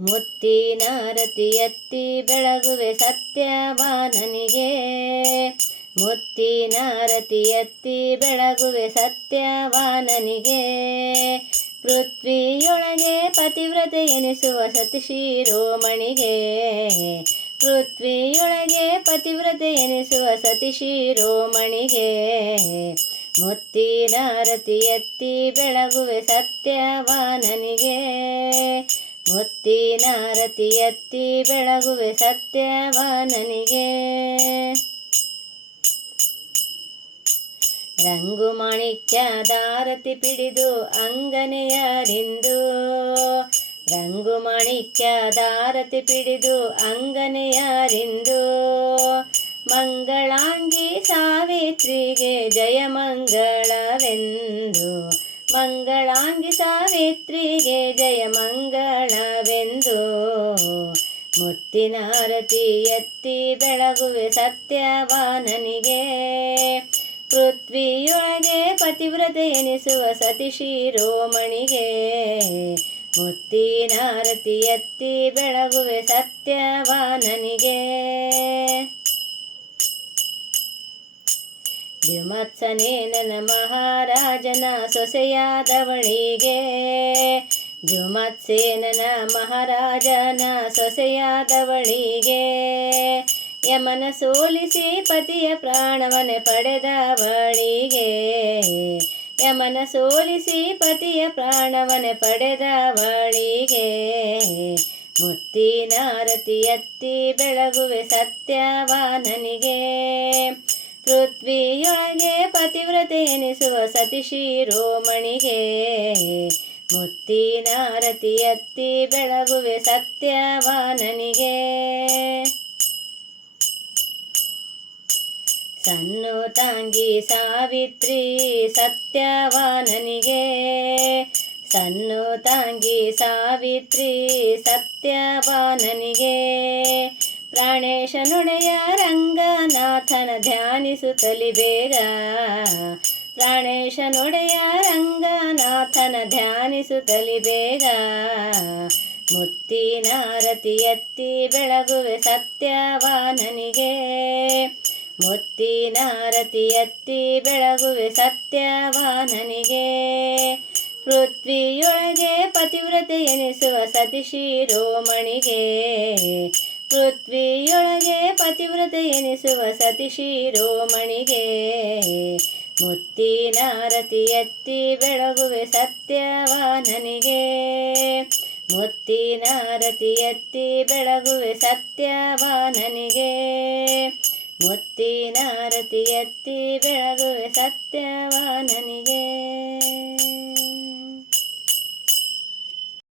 ಮುತ್ತಿನಾರತಿ ಎತ್ತಿ ಬೆಳಗುವೆ ಸತ್ಯವಾನನಿಗೆ. ಮುತ್ತಿನಾರತಿ ಎತ್ತಿ ಬೆಳಗುವೆ ಸತ್ಯವಾನನಿಗೆ. ಪೃಥ್ವಿಯೊಳಗೆ ಪತಿವ್ರತೆ ಎನಿಸುವ ಸತಿ ಶಿರೋಮಣಿಗೆ ಪೃಥ್ವಿಯೊಳಗೆ ಪತಿವ್ರತೆ ಎನಿಸುವ ಸತಿ ಶಿರೋಮಣಿಗೆ ಮುತ್ತಿನಾರತಿ ಎತ್ತಿ ಬೆಳಗುವೆ ಸತ್ಯವಾನನಿಗೆ. ಮುತ್ತಿನಾರತಿ ಎತ್ತಿ ಬೆಳಗುವೆ ಸತ್ಯವ ನನಗೆ ರಂಗು ಮಾಣಿಕ್ಯದಾರತಿ ಪಿಡಿದು ಅಂಗನೆಯರಿಂದು. ರಂಗು ಮಾಣಿಕ್ಯದಾರತಿ ಪಿಡಿದು ಅಂಗನೆಯರಿಂದು. ಮಂಗಳಾಂಗಿ ಸಾವಿತ್ರಿಗೆ ಜಯ ಮಂಗಳವೆಂದು. ಮಂಗಳಾಂಗಿ ಸಾವಿತ್ರಿಗೆ ಮುತ್ತಿನಾರತಿ ಎತ್ತಿ ಬೆಳಗುವೆ ಸತ್ಯವಾನನಿಗೆ. ಪೃಥ್ವಿಯೊಳಗೆ ಪತಿವ್ರತೆ ಎನಿಸುವ ಸತಿ ಶಿರೋಮಣಿಗೆ ಮುತ್ತಿನಾರತಿ ಎತ್ತಿ ಬೆಳಗುವೆ ಸತ್ಯವಾನನಿಗೆ. ಜುಮತ್ಸನೇನನ ಮಹಾರಾಜನ ಸೊಸೆಯಾದವಳಿಗೆ. ಜುಮತ್ಸೇನನ ಮಹಾರಾಜನ ಸೊಸೆಯಾದವಳಿಗೆ. ಯಮನ ಸೋಲಿಸಿ ಪತಿಯ ಪ್ರಾಣವನೆ ಪಡೆದವಳಿಗೆ. ಯಮನ ಸೋಲಿಸಿ ಪತಿಯ ಪ್ರಾಣವನೆ ಪಡೆದವಳಿಗೆ. ಮುತ್ತಿನಾರತಿ ಎತ್ತಿ ಬೆಳಗುವೆ ಸತ್ಯವಾನನಿಗೆ. ಪೃಥ್ವಿಯೊಳಗೆ ಪತಿವ್ರತೆ ಎನಿಸುವ ಸತಿ ಶಿರೋಮಣಿಗೆ ಮುತ್ತಿನಾರತಿ ಎತ್ತಿ ಬೆಳಗುವೆ ಸತ್ಯವಾನನಿಗೆ. ಸನ್ನು ತಂಗಿ ಸಾವಿತ್ರಿ ಸತ್ಯವಾನನಿಗೆ. ಸನ್ನು ತಂಗಿ ಸಾವಿತ್ರಿ ಸತ್ಯವಾನನಿಗೆ. ಪ್ರಾಣೇಶನೊಡೆಯ ರಂಗನಾಥನ ಧ್ಯಾನಿಸುತ್ತಲಿ ಬೇಗ. ಪ್ರಾಣೇಶ ನುಡೆಯ ರಂಗನಾಥನ ಧ್ಯಾನಿಸುತ್ತಲಿ ಬೇಗ. ಮುತ್ತಿನಾರತಿ ಎತ್ತಿ ಬೆಳಗುವೆ ಸತ್ಯವಾನನಿಗೆ. ಮುತ್ತಿನಾರತಿ ಎತ್ತಿ ಬೆಳಗುವೆ ಸತ್ಯವಾನನಿಗೆ. ಪೃಥ್ವಿಯೊಳಗೆ ಪತಿವ್ರತೆ ಎನಿಸುವ ಸತಿ ಶಿರೋಮಣಿಗೆ ಪೃಥ್ವಿಯೊಳಗೆ ಪತಿವ್ರತೆ ಎನಿಸುವ ಸತಿ ಶಿರೋಮಣಿಗೆ ಮುತ್ತಿನಾರತಿ ಎತ್ತಿ ಬೆಳಗುವೆ ಸತ್ಯವಾನನಿಗೆ. ಮುತ್ತಿನಾರತಿ ಎತ್ತಿ ಬೆಳಗುವೆ ಸತ್ಯವಾನನಿಗೆ. ಮುತ್ತಿನಾರತಿ ಎತ್ತಿ ಬೆಳಗುವೆ ಸತ್ಯವಾನನಿಗೆ.